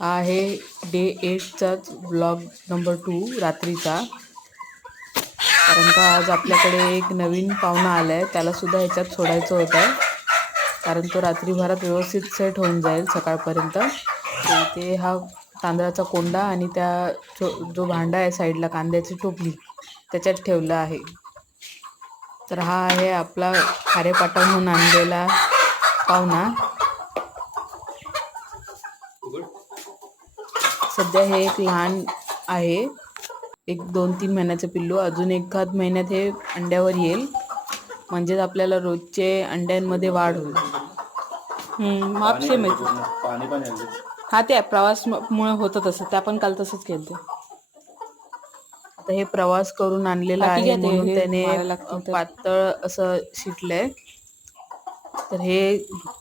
हा आहे डे एटचाच ब्लॉग नंबर टू रात्रीचा. कारण का आज आपल्याकडे एक नवीन पाहुणा आला आहे त्यालासुद्धा ह्याच्यात सोडायचं होतं. कारण तो रात्रीभरात व्यवस्थित सेट होऊन जाईल सकाळपर्यंत. ते हा तांदळाचा कोंडा आणि त्या जो जो भांडा आहे साईडला कांद्याची टोपली त्याच्यात ठेवलं आहे. तर हा आहे आपला खारेपाटाहून आणलेला पाहुणा. सध्या हे एक लहान आहे. एक दोन तीन महिन्याचं पिल्लू. अजून एखाद महिन्यात हे अंड्यावर येईल. म्हणजेच आपल्याला रोजचे अंड्यांमध्ये वाढ होईल. माप सेम आहे. पाणी पण हा ते प्रवास मुळे होतं तसं. ते आपण काल तसंच केलं ते आता हे प्रवास करून आणलेलं आहे म्हणून त्याने. पातळ असं शिटलंय. तर हे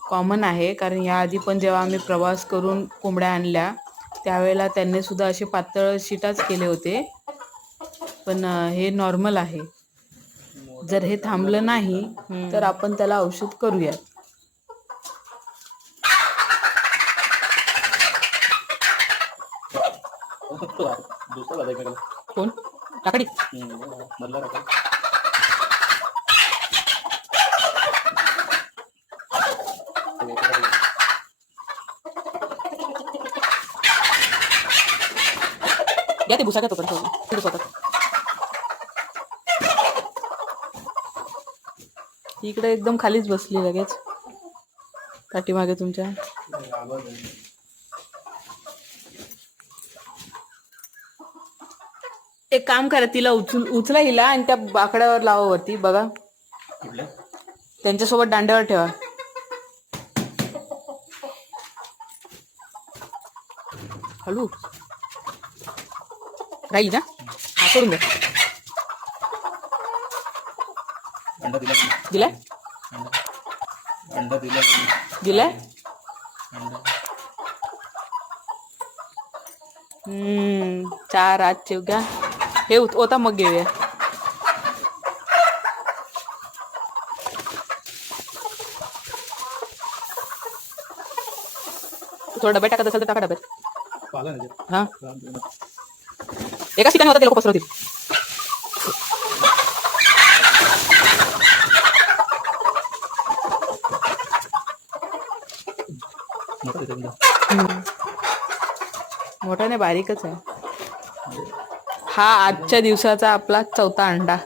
कॉमन आहे. कारण याआधी पण जेव्हा आम्ही प्रवास करून कोंबड्या आणल्या त्यावेळेला त्यांनी सुद्धा असे पातळ शिटाच केले होते. पण हे नॉर्मल आहे. जर हे थांबलं नाही तर आपण त्याला औषध करूयात. कोण? काकडी घ्या ते भुसा का तोपर्यंत तिथे स्वतः इकडे एकदम खालीच बसली लगेच. पाठीमागे तुमच्या. एक काम करा तिला उचल उचला हिला आणि त्या बाकड्यावर लावा वरती बघा. त्यांच्यासोबत दांड्यावर ठेवा. हळू. राहील? ना हा करून द्या दिलाय? दिलाय? हम्म चार आज घ्या हे ओता मग घेऊया. थोडा डब्यात टाकत असेल तर टाका डब्यात. हा. एकाच ठिकाणी होता ते लोक पसरवतील मोठा नाही बारीकच आहे. हा आजच्या दिवसाचा आपला चौथा अंडा.